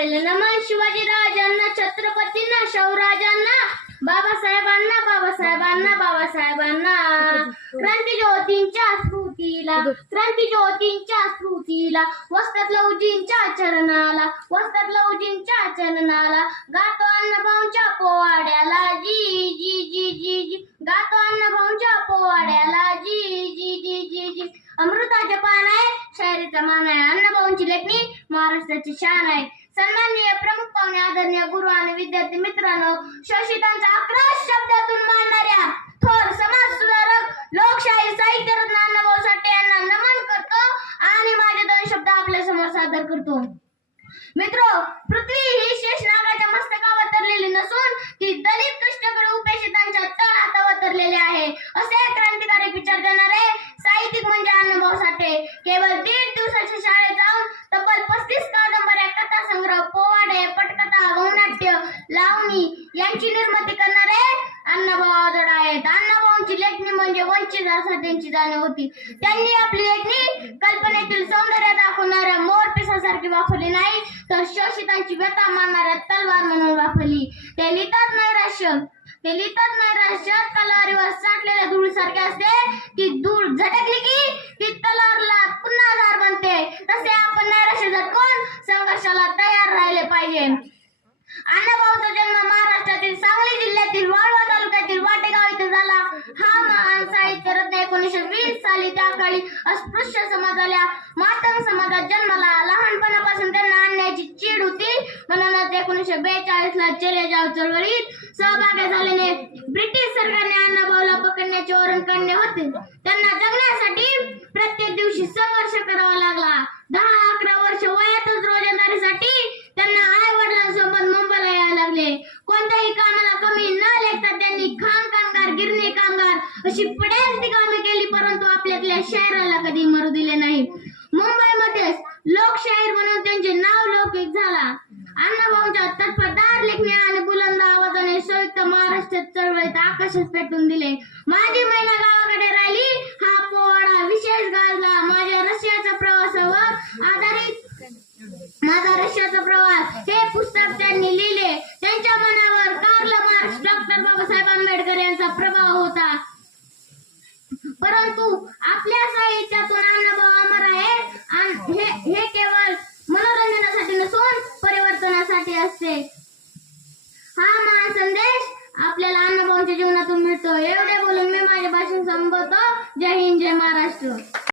पहिले नमन शिवाजी राजांना, छत्रपतींना, शाहूराजांना, बाबासाहेबांना, बाबासाहेबांना, बाबासाहेबांना. क्रांतिज्योतींच्या स्मृतीला, क्रांतिज्योतींच्या स्मृतीला, वस्तात लहुजींच्या चरणाला, वस्तात लहुजींच्या चरणाला. गातो अण्णाभाऊंच्या पोवाड्याला जी जी जी जी जी, गातो अण्णाभाऊंच्या पोवाड्याला जी जी जी जी जी. अमृताचे पान आहे, शायरीचा मान आहे. अण्णाभाऊंची लेखणी महाराष्ट्राची शान आहे. सन्माननीय प्रमुख पाहुणे, आदरणीय गुरु आणि विद्यार्थी मित्रांनो, शोषितांचा आक्रोश शब्दातून मांडणाऱ्या थोर समाज सुधारक, लोकशाही साहित्य रत्न अण्णाभाऊ साठे यांना नमन करतो आणि माझे 2 शब्द आपल्या समोर सादर करतो. मित्रो, पृथ्वी ही शेषनागाच्या मस्तकावर तरलेली नसून ती दलित, कष्टकरी, उपेक्षितांच्या तळहात अवतरलेली आहे, असे क्रांतिकारक विचार देणारे साहित्यिक म्हणजे अण्णाभाऊ साठे. केवळ 1.5 दिवसाच्या शाळेत जाऊन तब्बल 35 कादंबऱ्या, कथासंग्रह, पोवाडे, पटकथा, गौनाट्य, लावणी यांची निर्मिती करणारे अण्णाभाऊ आदड आहेत. अण्णाभाऊंची लेखणी म्हणजे वंचितांची जाणीव होती. त्यांनी आपली लेखणी कल्पनेतील सौंदर्य दाखवणाऱ्या मोरपिसासारखी वापरली नाही, तर शोषितांची व्यथा मारणाऱ्या तलवार म्हणून वापरली. ते लिहितात नैराश्य तलवारीवर साठलेल्या धुळीसारखे असते. ती धूळ झटकली की ती तलवारला पुन्हा धार बनते. तसे आपण नैराश्य झटकून संघर्षाला तयार राहिले पाहिजे. अण्णाभाऊचा जन्म महाराष्ट्रातील सांगली जिल्ह्यातील वाळवा तालुक्यातील वाटेगाव येथे झाला. हा महान साहित्य रत्न 1920 साली त्या काळी अस्पृश्य समाजाला, मातंग समाजात जन्माला. लहानपणापासून त्यांना अन्यायाची चीड होती, म्हणूनच 1942 ला चले जाव चळवळीत सहभागी झाल्याने ब्रिटिश सरकारने अण्णाभाऊला पकडण्याचे वॉरंट काढले होते. त्यांना जगण्यासाठी प्रत्येक दिवशी संघर्ष करावा लागला. 10-11 वर्ष वयातच रोजंदारीसाठी त्यांना आई वडिलांसोबत मुंबईला यायला लागले. कोणत्याही कामाला कमी न लेखता त्यांनी खाण कामगार, गिरणी कामगार अशी पड्यांती कामे केली, परंतु आपल्यातल्या शहराला कधी मरू दिले नाही. मुंबईमध्येच लोकशाहीर म्हणून त्यांचे नाव लौकिक झाला. अण्णाभाऊंच्या तत्परदार लेखणी आणि बुलंद आवाजाने संयुक्त महाराष्ट्र चळवळीत आकाशात पेटून दिले.